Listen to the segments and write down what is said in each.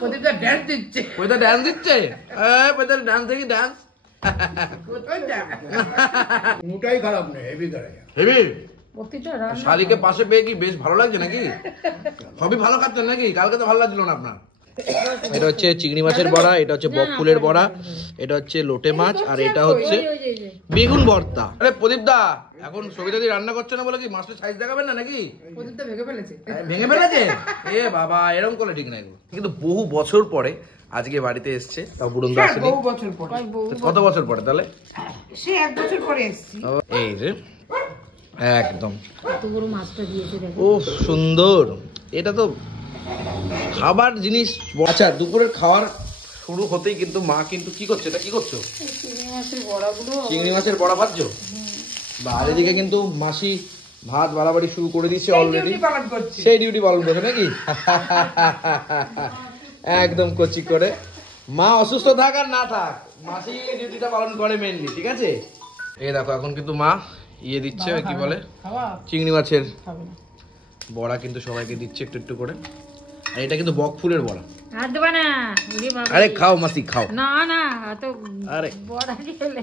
প্রদীপদা dance দিচ্ছে। প্রদীপদা dance দিচ্ছে? প্রদীপদা dance দেখি, ড্যান্স। কোনটাই খারাপ নেই, হেভি করে হেভি। শালিকে পাশে পেয়ে কি বেশ ভালো লাগছে নাকি? সবই ভালো খাচ্ছেন নাকি? কালকে তো ভালো লাগছিল না আপনার? এটা হচ্ছে চিংড়ি মাছের বড়া, এটা হচ্ছে বক ফুলের বড়া, এটা হচ্ছে লোটে মাছ, আর এটা হচ্ছে বেগুন ভর্তা। আরে প্রদীপদা এখন সবিতা দি রান্না করছে না বলে কি মাছটা সাইজ দেখাবেন না নাকি? প্রদীপদা ভেঙে ফেলেছে। ভেঙে ফেলেছে? এ বাবা, এরকম করলে ঠিক না এগুলো। কিন্তু বহু বছর পরে আজকে বাড়িতে এসছে, তাও বুড়ুন্দা আসেনি। বহু বছর পরে। কত বছর পরে তাহলে? সে 1 বছর পরে এসেছি। এই যে একদম কত বড় মাছটা দিয়েছে দেখো। ও সুন্দর, এটা তো খাবার জিনিস। আচ্ছা, দুপুরের খাওয়ার শুরু হতেই কিন্তু মা কিন্তু কি করছে? এটা কি করছো? চিংড়ি মাছের বড়াগুলো। চিংড়ি মাছের বড়া ভাজছো? বা আর এদিকে কিন্তু মাসি ভাত বাড়াবাড়ি শুরু করে দিয়েছে অলরেডি। সেই ডিউটি পালন করছে নাকি? একদম কচি করে। মা অসুস্থ থাক আর না থাক, মাসি ডিউটিটা পালন করে মেনলি, ঠিক আছে? এই দেখো এখন কিন্তু মা ইয়ে দিচ্ছে, কি বলে, চিংড়ি মাছের বড়া কিন্তু সবাইকে দিচ্ছে একটু একটু করে। আর এটা কিন্তু বক ফুলের বড়া। হাত দেবা না। আরে খাও মাসি, খাও। না না, তো আরে বড়া খেলে।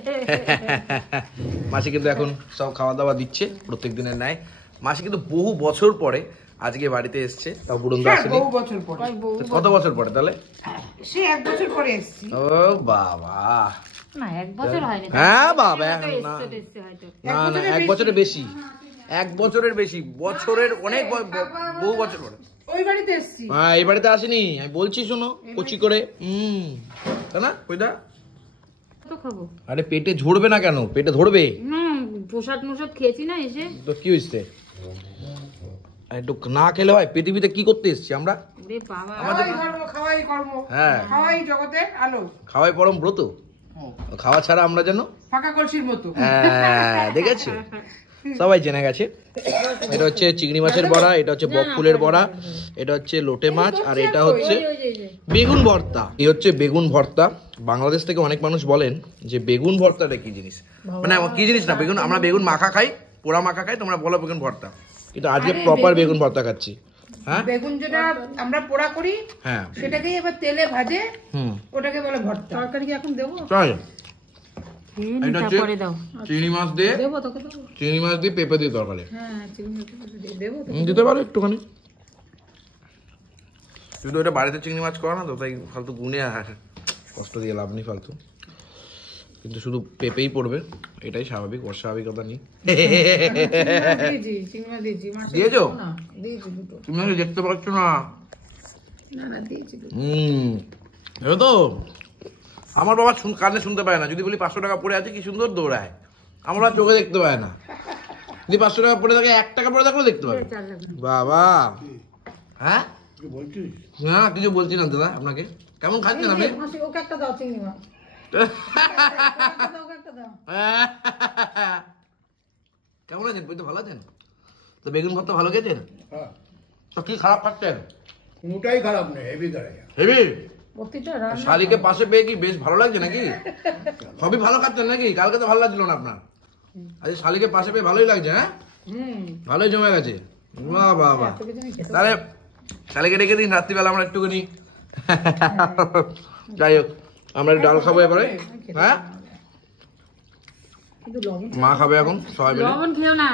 মাসি কিন্তু এখন সব খাওয়া দাওয়া দিচ্ছে প্রত্যেক দিনের ন্যায়। মাসি কিন্তু বহু বছর পরে আজকে বাড়িতে এসছে, তাও বুড়ুন্দা আসেনি। বহু বছর পরে। কত বছর পরে তাহলে? সে 1 বছর পরে এসেছি। ও বাবা, না 1 বছর হয়নি। হ্যাঁ বাবা, না না না, 1 বছরের বেশি। 1 বছরের বেশি, বছরের অনেক বহু বছর পরে। ওই বাড়িতে এসেছি। হ্যাঁ, এই বাড়িতে আসেনি, আমি বলছি শোনো, কচি করে। তাই না কইদা? তো খাবো। আরে পেটে ঝরবে না কেন? পেটে ধরবে। প্রসাদ মোসাদ খেয়েছি না এসে। তো কি হইছে? একটু না খেলে হয়? পৃথিবীতে কি করতে এসেছি আমরা? ওরে বাবা, খাওয়াই কর্ম। হ্যাঁ, খাওয়াই জগতের আলো। খাওয়াই পরম ব্রত। খাওয়া ছাড়া আমরা যেন ফাঁকা কলসির মতো। হ্যাঁ, দেখেছো, সবাই জেনে গেছে। এটা হচ্ছে চিংড়ি মাছের বড়া, এটা হচ্ছে বক ফুলের বড়া, এটা হচ্ছে লোটে মাছ, আর এটা হচ্ছে বেগুন ভর্তা। এই হচ্ছে বেগুন ভর্তা। বাংলাদেশ থেকে অনেক মানুষ বলেন যে বেগুন ভর্তাটা কি জিনিস, মানে কি জিনিস না। বেগুন, আমরা বেগুন মাখা খাই, পোড়া মাখা খাই, তোমরা বলো বেগুন ভর্তা। কিন্তু আজকে প্রপার বেগুন ভর্তা খাচ্ছি। হ্যাঁ, বেগুন যেটা আমরা পোড়া করি, হ্যাঁ, সেটাকে এবার তেলে ভাজে, ওটাকে বলে ভর্তা। তরকারি কি এখন দেবো? চল, এটা পরে দাও। চিংড়ি মাছ দিয়ে, দেবো তোকে দেবো। চিংড়ি মাছ দিয়ে পেঁপে দিয়ে তরকারি। হ্যাঁ, চিংড়ি মাছ দেবো। দিতে পারো একটুখানি। শুধু এটা বাড়িতে চিংড়ি মাছ করা না তো, তাই ফালতু গুনে কষ্ট দিয়ে লাভ নেই ফালতু। কিন্তু শুধু পেঁপেই পড়বে, এটাই স্বাভাবিক, অস্বাভাবিকতা নেই। দিয়েছো? তুমি দেখতে পাচ্ছ না? এটা তো আমার বাবা কানে শুনতে পায় না। যদি বলি 500 টাকা পড়ে আছে, কি সুন্দর দৌড়ায়। আমার বাবা চোখে দেখতে পায় না। যদি 500 টাকা পড়ে থাকে, 1 টাকা পড়ে থাকলেও দেখতে পাবে। বাবা, হ্যাঁ হ্যাঁ, কিছু বলছি না দাদা আপনাকে। কেমন খাচ্ছেন আপনি? ওকে একটা দাও চিংড়ি মাছ। কেমন আছেন? বলতে ভালো আছেন তো? বেগুন ভর্তা ভালো খেয়েছেন তো? কি খারাপ খাচ্ছেন? কোনটাই খারাপ নেই, হেভি করে হেভি। শালিকে পাশে পেয়ে কি বেশ ভালো লাগছে নাকি? সবই ভালো খাচ্ছেন নাকি? কালকে তো ভালো লাগছিল না আপনার, আজ শালিকে পাশে পেয়ে ভালোই লাগছে। হ্যাঁ, ভালোই জমে গেছে। বাহ বাহ বাহ। তাহলে শালিকে ডেকে দিন রাত্রিবেলা, আমরা একটুখানি যাই হোক, আমরা ডাল খাবো এবারে। হ্যাঁ, মা খাবে এখন সবাই মিলে। লবণ খেও না।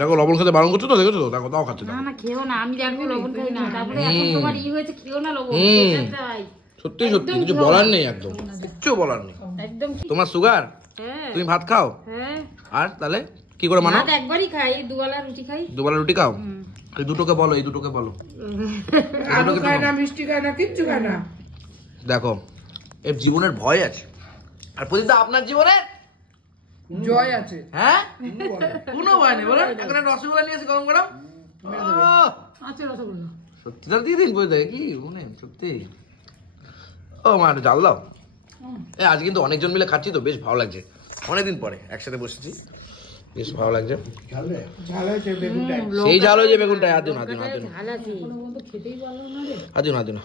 দেখো লবণ খেতে বারণ করছো তো, দেখেছো তো? দেখো, তাও খাচ্ছে। না না, খেও না। আমি জানবো লবণ খাই না, তারপরে এখন তোমার হয়েছে, খেও না লবণ। সত্যি সত্যি কিছু বলার নেই, একদম কিচ্ছু বলার নেই একদম। তোমার সুগার, তুমি ভাত খাও। হ্যাঁ, আর তাহলে কি করে মানো? ভাত একবারই খাই, দুবেলা রুটি খাই। দুবেলা রুটি খাও? এই দুটোকে বলো, এই দুটোকে বলো। আলু খায় না, মিষ্টি খায় না, কিচ্ছু খায় না। দেখো, এর জীবনের ভয় আছে। আর প্রদীপদা আপনার জীবনে জয় আছে। হ্যাঁ, কোনো ভয় নেই। বলেন, এখন একটা রসগোল্লা নিয়ে এসে গরম গরম। আছে রসগোল্লা। সত্যি তার দিয়ে দিন প্রদীপদা, কি মনে সত্যি? ও মা, একটু জাল দাও। আজ কিন্তু অনেকজন মিলে খাচ্ছি তো, বেশ ভালো লাগছে। অনেকদিন পরে একসাথে বসেছি, বেশ ভালো লাগছে। সেই ঝাল হয়েছে বেগুনটা। আজও না,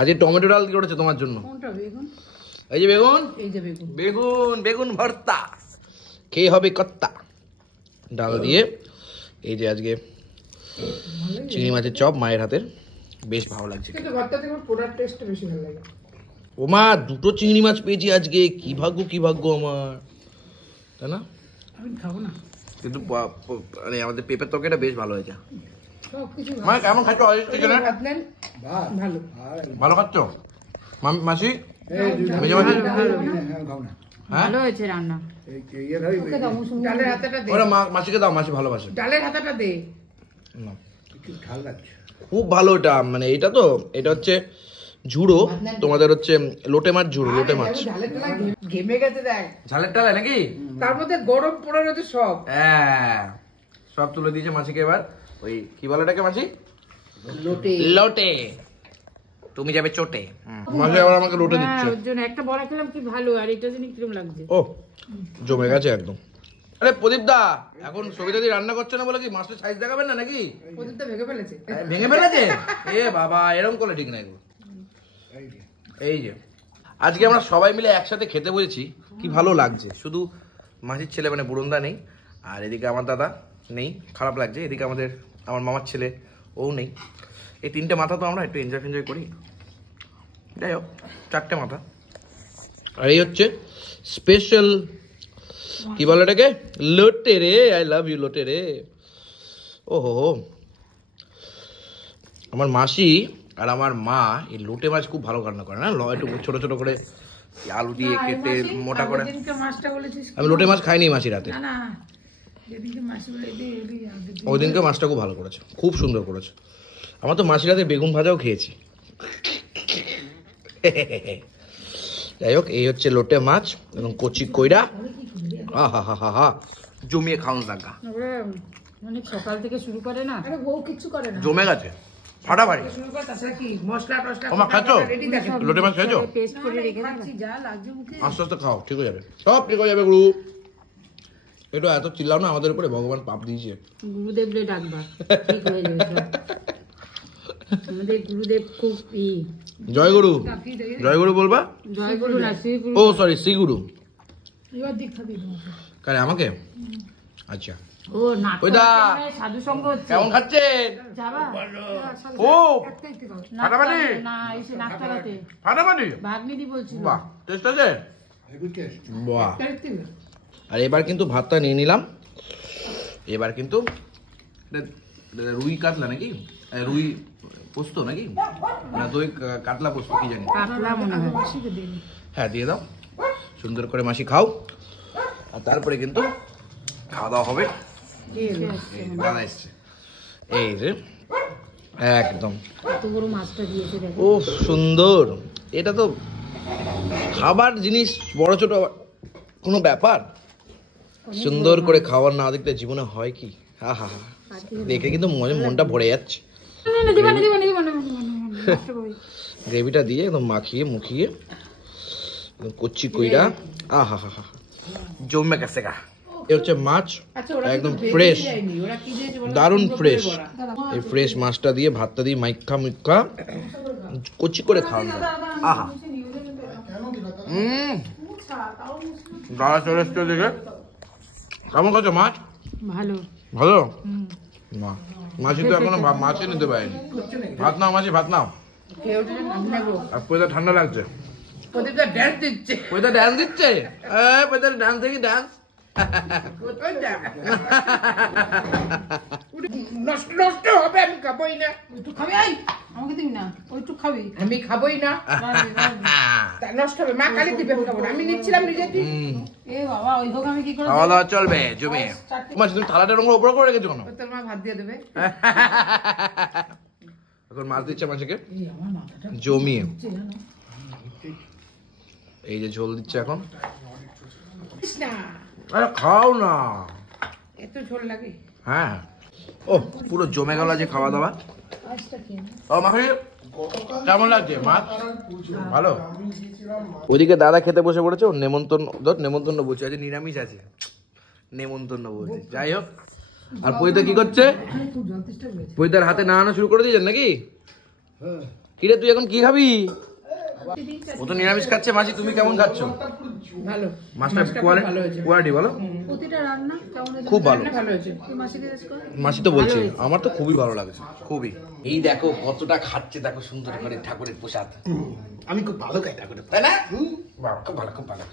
আজকে টমেটো ডাল কি করেছে তোমার জন্য? এই যে বেগুন, বেগুন বেগুন ভর্তা খেয়ে হবে কত্তা ডাল দিয়ে। এই যে আজকে চিংড়ি মাছের চপ মায়ের হাতের, বেশ ভালো লাগছে। কিন্তু ভর্তা থেকে পোড়ার টেস্ট বেশি ভালো লাগে। ওমা দুটো চিংড়ি মাছ পেয়েছি আজকে, কি ভাগ্য আমার, তাই না? আমি খাবো না কিন্তু মানে আমাদের পেঁপের তরকারিটা বেশ ভালো হয়েছে। সবকিছু মানে কেমন খাচ্ছ? ভাত নেন ভালো ভালো খাচ্ছ মাসি? মেজে মাসি ভালো হয়েছে রান্না। ডালের হাতাটা দে, ওরা মাসিকে দাও, মাসি ভালোবাসে। ডালের হাতাটা দে। না, খুব ভালো এটা। মানে এটা হচ্ছে ঝুড়ো, তোমাদের হচ্ছে লোটে মাছ ঝুড়ো, লোটে মাছ। ঝালের ডালা ঘেমে গেছে দেখ, ঝালের টালা নাকি? তার মধ্যে গরম পড়ে রয়েছে সব। হ্যাঁ, সব তুলে দিয়েছে মাসিকে। এবার ওই কি বলে এটাকে মাসি? লোটে। লোটে। তুমি যাবে চোটে। মাসি আবার আমাকে লোটে দিচ্ছে। ওর জন্য একটা বড়া খেলাম কি ভালো, আর এটা জানি কিরম লাগছে। ও জমে গেছে একদম। আরে প্রদীপ দা, এখন সবিতা দি রান্না করছে না বলে কি মাছটা সাইজ দেখাবেন না নাকি? প্রদীপটা ভেঙে ফেলেছে। ভেঙে ফেলেছে? এ বাবা, এরকম করলে ঠিক নাই। এই যে আজকে আমরা সবাই মিলে একসাথে খেতে বসেছি, কি ভালো লাগছে। শুধু মাসির ছেলে মানে বুড়ন্দা নেই, আর এদিকে আমার দাদা নেই, খারাপ লাগছে। এদিকে আমার মামার ছেলে, ও নেই। এই তিনটে মাথা তো আমরা একটু এনজয় করি। যাই হোক, চারটে মাথা। আর এই হচ্ছে স্পেশাল, কি বলে এটাকে? লোটে রে। আই লাভ ইউ লোটে রে। ওহো, আমার মাসি আর আমার মা এই লোটে মাছ খুব ভালো রান্না করে না, একটু ছোট ছোট করে আলু দিয়ে কেটে মোটা করে। মাছটা বলেছিস আমি লোটে মাছ খাইনি মাসি রাতে। না, যেদিনকে মাছ বলে ওই দিনকে মাছটা খুব ভালো করেছে, খুব সুন্দর করেছে। আমার তো মাসি রাতে বেগুন ভাজাও খেয়েছি। যাই হোক, এই হচ্ছে লোটে মাছ এবং কচি কইরা। আহা হা হা হা, জমিয়ে খাওয়ানো জায়গা। মানে সকাল থেকে শুরু করে না, আরে বউ কিচ্ছু করে না, জমে গেছে ফাটাফাটি। শুরু করে তাছাড়া কি মশলা টসলা ওমা খাচ্ছো? রেডি থাকে। লোটে মাছ খেয়েছো? পেস্ট করে রেখে দেবে। খাচ্ছি, যা লাগছে মুখে। আস্তে আস্তে খাও, ঠিক হয়ে যাবে, সব ঠিক হয়ে যাবে গুরু। একটু এত চিল্লাও না আমাদের উপরে, ভগবান পাপ দিয়েছে। গুরুদেবরে ডাকবা, ঠিক হয়ে যাবে সব। আমাদের গুরুদেব খুব জয় গুরু, জয় গুরু বলবা? জয় গুরু না, শ্রী গুরু। ও সরি, শ্রী গুরু। এবার দীক্ষা দিই তোমাকে। কারে আমাকে? আচ্ছা, ও নাটক ওইদা সাধু সঙ্গ হচ্ছে। কেমন খাচ্ছেন? যাবা? ও নাটক- ফাটাফাটি, না এসে নাটকালাতে ফাটাফাটি। ভাগ্নিদি বলছিল। বাহ, টেস্ট আছে? বাহ। আর এবার কিন্তু ভাতটা নিয়ে নিলাম। এবার কিন্তু এটা রুই কাতলা নাকি? রুই পোস্ত নাকি? না দই কাতলা পোস্ত, কি জানি। কাটলা মনে হয়। হ্যাঁ, দিয়ে দাও, সুন্দর করে মাসি খাও। আর তারপরে কিন্তু খাওয়া দাওয়া হবে। এই যে দাদা এসছে, এই যে একদম এত বড় মাছটা দিয়েছে দেখো। ও সুন্দর। এটা তো খাবার জিনিস, বড় ছোট কোনো ব্যাপার? সুন্দর করে খাবার না দেখলে জীবনে হয় কি? হা হা হা, দেখে কিন্তু মনটা ভরে যাচ্ছে। গ্রেভিটা দিয়ে একদম মাখিয়ে মুখিয়ে কচ্চি কইরা, আহা হা হা, জমে গেছে গা। এ হচ্ছে মাছ, একদম ফ্রেশ, দারুণ ফ্রেশ। এই ফ্রেশ মাছটা দিয়ে ভাতটা দিয়ে মাইখা মুখা কচি করে খাওয়ানো যায়। আহা, দাদা চলে এসছে দেখে। কেমন খাচ্ছ মাছ? ভালো ভালো? না, মাছি তো এখনো মাছই নিতে পারেনি। ভাত নাও মাছি, ভাত নাও। আর পয়দা ঠান্ডা লাগছে। প্রদীপটা ড্যান্স দিচ্ছে। পয়দা ড্যান্স দিচ্ছে? পয়দা ড্যান্স দেখি, ড্যান্স। নষ্ট হবে, আমি খাবোই না। একটু খাবি? আমাকে দিবি না? ওইটুক খাবি? আমি খাবোই না, নষ্ট হবে। মা কালী দিবে, খাবো না। আমি নিচ্ছিলাম নিজে। এ বাবা, ওই হোক, আমি কি করে খাওয়া দাওয়া চলবে জমে। মাছি তুমি থালাটা রঙের উপরে করে রেখেছো কেন? তোর মা ভাত দিয়ে দেবে। এখন মাছ দিচ্ছে মাছিকে জমিয়ে। এই যে ঝোল দিচ্ছে এখন। আরে খাও না, এত ঝোল লাগে। হ্যাঁ। ও পুরো জমে গেল যে খাওয়া দাওয়া। ও মাখি, কেমন লাগছে মাছ? ভালো। ওইদিকে দাদা খেতে বসে পড়েছে, ওর নেমন্তন্ন বলছে, আজ নিরামিষ আছে, নেমন্তন্ন বলছে। যাই হোক, আর পৈতা কি করছে? পৈতার হাতে নাড়ানো শুরু করে দিয়েছেন নাকি? কিরে তুই এখন কি খাবি? ও তো নিরামিষ খাচ্ছে। মাসি তুমি কেমন খাচ্ছ? ভালো। মাছটা ভালো হয়েছে। কোয়ালিটি বলো। প্রতিটা রান্না কেমন হয়েছে? খুব ভালো। ভালো হয়েছে। তুই মাসিকে জিজ্ঞেস কর। মাসি তো বলছে আমার তো খুবই ভালো লাগছে, খুবই। এই দেখো কতটা খাচ্ছে, দেখো সুন্দর করে ঠাকুরের প্রসাদ। আমি খুব ভালো খাই ঠাকুরের, তাই না? খুব ভালো, খুব ভালো।